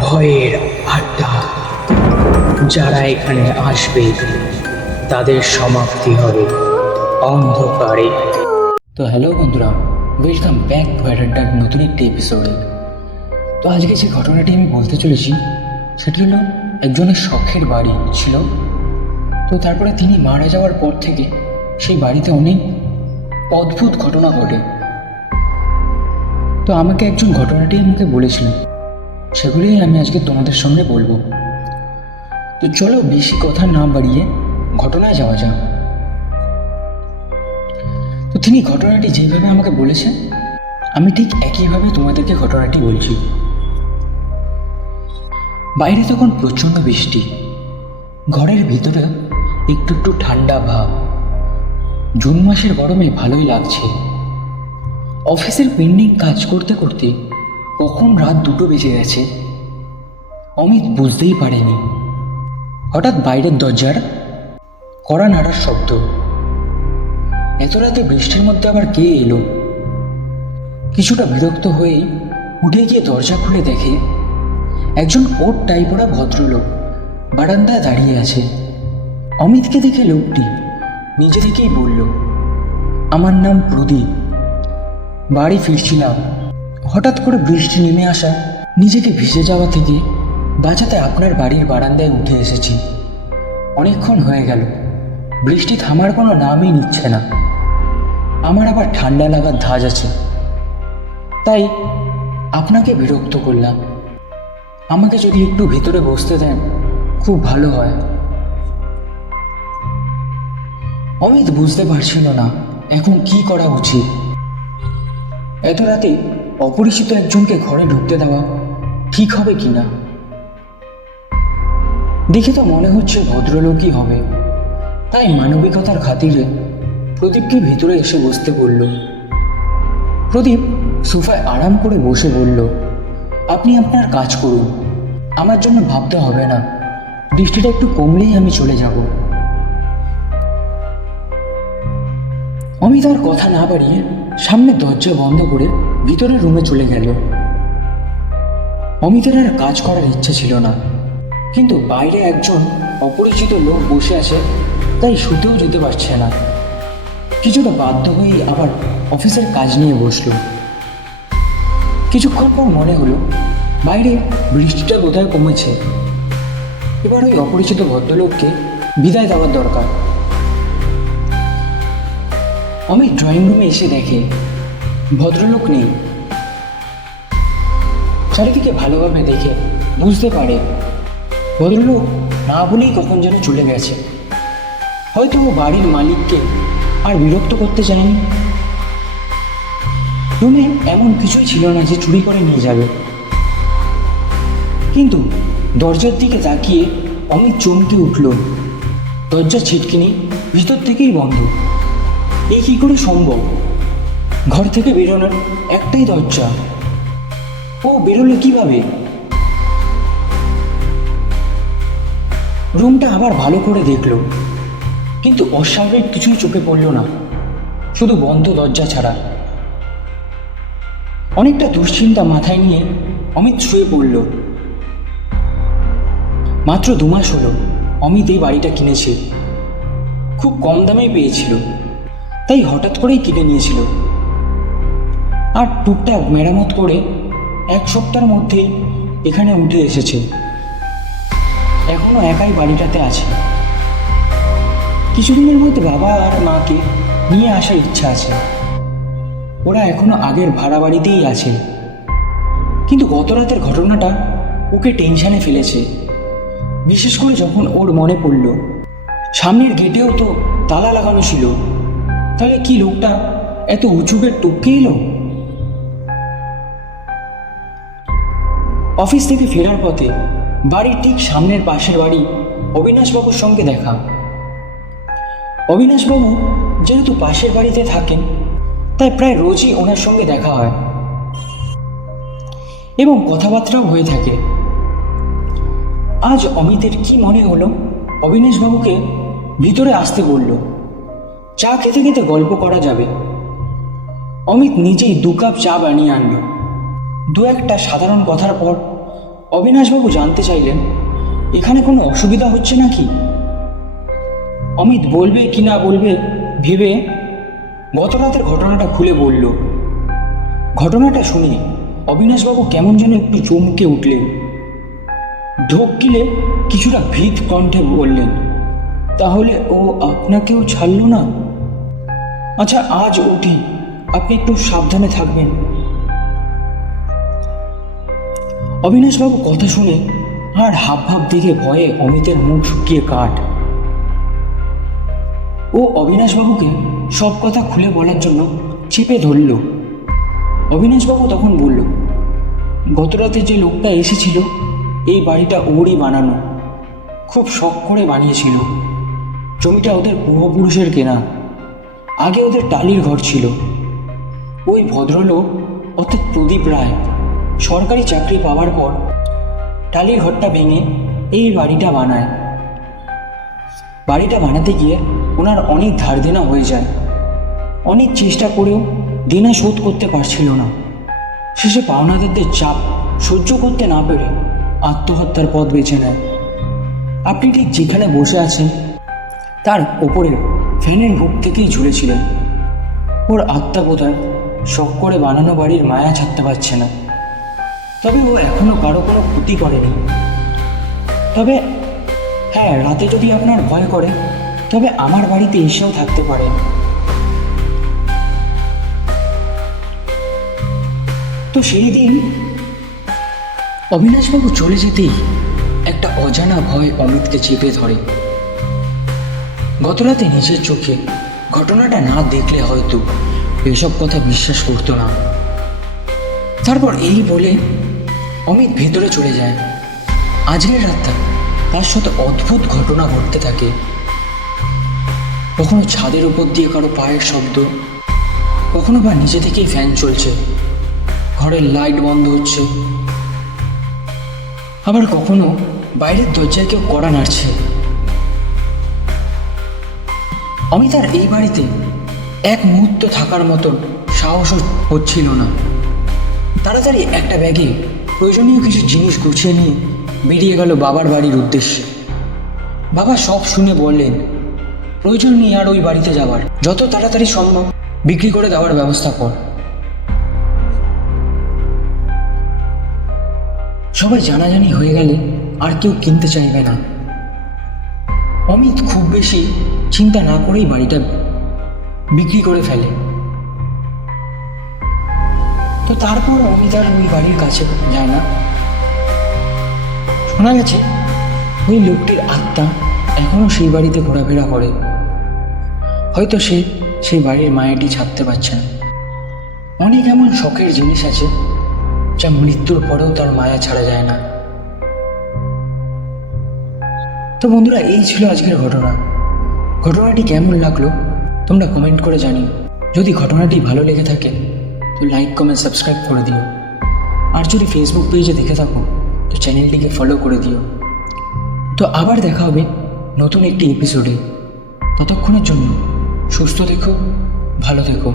ভয়ের আড্ডা। যারা এখানে আসবে, তাদের সমাপ্তি হবে অন্ধকারে। তো হ্যালো বন্ধুরা ওয়েলকাম ব্যাক টু আড্ডার নতুন একটি এপিসোডে তো আজকে যে ঘটনাটি আমি বলতে চলেছি, সেটি হলো একজনের শখের বাড়ি ছিল। তো তারপরে তিনি মারা যাওয়ার পর থেকে সেই বাড়িতে অনেক অদ্ভুত ঘটনা ঘটে। তো আমাকে একজন ঘটনাটি আমাকে বলেছিলেন সেগুলোই আমি আজকে তোমাদের সামনে বলব। তো চলো বেশি কথা না বাড়িয়ে ঘটনায় যাওয়া যাক। তো তিনি ঘটনাটি যেভাবে আমাকে বলেছেন, আমি ঠিক একইভাবে তোমাদেরকে ঘটনাটি বলছি। বাইরে তখন প্রচণ্ড বৃষ্টি। ঘরের ভিতরে একটু একটু ঠান্ডা ভাব। জুন মাসের গরমে ভালোই লাগছে। অফিসের পেন্ডিং কাজ করতে করতে কখন রাত দুটো বেজে গেছে? অমিত বুঝতেই পারেনি। হঠাৎ বাইরের দরজার কড়া নাড়ার শব্দ। এত রাতে বৃষ্টির মধ্যে আবার কে এলো? কিছুটা বিরক্ত হয়ে উঠে গিয়ে দরজা খুলে দেখে একজন কোট টাই পরা ভদ্রলোক বারান্দায় দাঁড়িয়ে আছে। অমিতকে দেখে লোকটি নিজে থেকেই বলল, আমার নাম প্রদীপ। বাড়ি ফিরছিলাম। হঠাৎ করে বৃষ্টি নেমে আসা নিজেকে ভিজে যাওয়া থেকে বাঁচাতে আপনার বাড়ির বারান্দায় উঠে এসেছি। অনেকক্ষণ হয়ে গেল। বৃষ্টি থামার কোনো নামই নিচ্ছে না। আমার আবার ঠান্ডা লাগার ধাজ আছে। তাই আপনাকে বিরক্ত করলাম। আমাকে যদি একটু ভেতরে বসতে দেন, খুব ভালো হয়। অমিত বুঝতে পারছিল না এখন কি করা উচিত। এত রাতে অপরিচিত একজনকে ঘরে ঢুকতে দেওয়া ঠিক হবে কি না? দেখে তো মনে হচ্ছে ভদ্রলোকই হবে। তাই মানবিকতার খাতিরে প্রদীপকে ভিতরে এসে বসতে বলল। প্রদীপ সোফায় আরাম করে বসে বলল, আপনি আপনার কাজ করুন। আমার জন্য ভাবতে হবে না। দৃষ্টিটা একটু কমলেই আমি চলে যাব। অমিত আর কথা না বাড়িয়ে সামনে দরজা বন্ধ করে ভিতরের রুমে চলে গেল। অমিতের আর কাজ করার ইচ্ছে ছিল না। কিন্তু বাইরে একজন অপরিচিত লোক বসে আছে, তাই শুতেও যেতে পারছে না। কিছুটা বাধ্য হয়েই আবার অফিসের কাজ নিয়ে বসল। কিছুক্ষণ পর মনে হলো, বাইরে বৃষ্টিটা বোধহয় কমেছে। এবার ওই অপরিচিত ভদ্রলোককে বিদায় দেওয়ার দরকার। অমিত ড্রয়িং রুমে এসে দেখে ভদ্রলোক নেই। চারিদিকে ভালোভাবে দেখে বুঝতে পারে ভদ্রলোক না বলেই কখন যেন চলে গেছে। হয়তো ও বাড়ির মালিককে আর বিরক্ত করতে চায়নি। রুমে এমন কিছুই ছিল না যে চুরি করে নিয়ে যাবে। কিন্তু দরজার দিকে তাকিয়ে অমিত চমকে উঠল। দরজা ছিটকিনি ভিতর থেকেই বন্ধ। এই কী করে সম্ভব? ঘর থেকে বেরোনোর একটাই দরজা। ও বেরোলে কীভাবে? রুমটা আবার ভালো করে দেখল। কিন্তু অস্বাভাবিক কিছুই চোখে পড়ল না। শুধু বন্ধ দরজা ছাড়া। অনেকটা দুশ্চিন্তা মাথায় নিয়ে অমিত শুয়ে পড়ল। মাত্র দু মাস হলো অমিত এই বাড়িটা কিনেছে। খুব কম দামেই পেয়েছিল। তাই হঠাৎ করেই কিনে নিয়েছিল। আর টুকটাক মেরামত করে এক সপ্তাহের মধ্যেই এখানে উঠে এসেছে। এখনও একাই বাড়িটাতে আছে। কিছুদিনের মধ্যে বাবা আর মাকে নিয়ে আসার ইচ্ছা আছে। ওরা এখনও আগের ভাড়া বাড়িতেই আছে। কিন্তু গত রাতের ঘটনাটা ওকে টেনশানে ফেলেছে। বিশেষ করে যখন ওর মনে পড়ল, সামনের গেটেও তো তালা লাগানো ছিল। তাহলে কি লোকটা এত উঁচু গেট টপকে এলো? অফিস থেকে ফেরার পথে বাড়ির ঠিক সামনের পাশের বাড়ি অবিনাশবাবুর সঙ্গে দেখা। অবিনাশবাবু যেহেতু পাশের বাড়িতে থাকেন, তাই প্রায় রোজই ওনার সঙ্গে দেখা হয় এবং কথাবার্তাও হয়ে থাকে। আজ অমিতের কি মনে হলো? অবিনাশবাবুকে ভিতরে আসতে বলল। চা খেতে খেতে গল্প করা যাবে। অমিত নিজেই দু কাপ চা বানিয়ে আনলো। দু একটা সাধারণ কথার পর অবিনাশবাবু জানতে চাইলেন, এখানে কোনো অসুবিধা হচ্ছে নাকি? অমিত বলবে কি না বলবে ভেবে গত রাতের ঘটনাটা খুলে বলল। ঘটনাটা শুনে অবিনাশবাবু কেমন যেন একটু চমকে উঠলেন। ঢোক গিলে কিছুটা ভীত কণ্ঠে বললেন তাহলে ও আপনাকেও ছাড়লো না? আচ্ছা আজ উঠি। আপনি একটু সাবধানে থাকবেন। অবিনাশবাবু কথা শুনে আর হাব ভাব দেখে ভয়ে অমিতের মুখ শুকিয়ে কাঠ। ও অবিনাশবাবুকে সব কথা খুলে বলার জন্য চেপে ধরল। অবিনাশবাবু তখন বলল, গতরাতে যে লোকটা এসেছিল, এই বাড়িটা ওরই বানানো। খুব শখ করে বানিয়েছিল। জমিটা ওদের পূর্বপুরুষের কেনা। আগে ওদের টালির ঘর ছিল। ওই ভদ্রলোক অর্থাৎ প্রদীপ রায় সরকারি চাকরি পাওয়ার পর টালির ঘরটা ভেঙে এই বাড়িটা বানায়। বাড়িটা বানাতে গিয়ে ওনার অনেক ধার দেনা হয়ে যায়। অনেক চেষ্টা করেও দেনা শোধ করতে পারছিল না। শেষে পাওনাদারদের চাপ সহ্য করতে না পেরে আত্মহত্যার পথ বেছে নেয়। আপনি ঠিক যেখানে বসে আছেন তার ওপরে ফ্যানের বুক থেকেই ঝুলেছিলেন। ওর আত্মা বোধহয় শখ করে বানানো বাড়ির মায়া ছাড়তে পারছে না। তবে ও এখনও কারও কোনো ক্ষতি করেনি। তবে হ্যাঁ রাতে যদি আপনার ভয় করে, তবে আমার বাড়িতে এসেও থাকতে পারেন তো সেই দিন অবিনাশবাবু চলে যেতেই একটা অজানা ভয় অমিতকে চেপে ধরে। গতরাতে নিজের চোখে ঘটনাটা না দেখলে হয়তো এসব কথা বিশ্বাস করতো না। তারপর এই বলে অমিত ভেতরে চলে যায়। আজকের রাতটা তার সাথে অদ্ভুত ঘটনা ঘটতে থাকে। কখনো ছাদের উপর দিয়ে কারও পায়ের শব্দ, কখনো বা নিজে থেকেই ফ্যান চলছে। ঘরের লাইট বন্ধ হচ্ছে। আবার কখনো বাইরের দরজায় কেউ কড়া নাড়ছে। অমিত আর এই বাড়িতে এক মুহূর্ত থাকার মতন সাহসও হচ্ছিল না। তাড়াতাড়ি একটা ব্যাগে প্রয়োজনীয় কিছু জিনিস গুছিয়ে নিয়ে বেরিয়ে গেল বাবার বাড়ির উদ্দেশ্যে। বাবা সব শুনে বললেন, প্রয়োজন নেই আর ওই বাড়িতে যাওয়ার। যত তাড়াতাড়ি সম্ভব বিক্রি করে দেওয়ার ব্যবস্থা কর। সবাই জানাজানি হয়ে গেলে আর কেউ কিনতে চাইবে না। অমিত খুব বেশি চিন্তা না করেই বাড়িটা বিক্রি করে ফেলে। তো তারপর অমিত আর ওই বাড়ির কাছে যায় না। শোনা গেছে, ওই লোকটির আত্মা এখনও সেই বাড়িতে ঘোরাফেরা করে। হয়তো সে সেই বাড়ির মায়াটি ছাড়তে পারছে না। অনেক এমন শখের জিনিস আছে, যা মৃত্যুর পরেও তার মায়া ছাড়া যায় না। তো বন্ধুরা, এই ছিল আজকের ঘটনা। ঘটনাটি কেমন লাগল, তোমরা কমেন্ট করে জানিও। যদি ঘটনাটি ভালো লেগে থাকে, তো লাইক কমেন্ট সাবস্ক্রাইব করে দিও। আর যদি ফেসবুক পেজে দেখে থাকো, তো চ্যানেলটিকে ফলো করে দিও। তো আবার দেখা হবে নতুন একটি এপিসোডে ততক্ষণের জন্য সুস্থ থেকো, ভালো থেকো।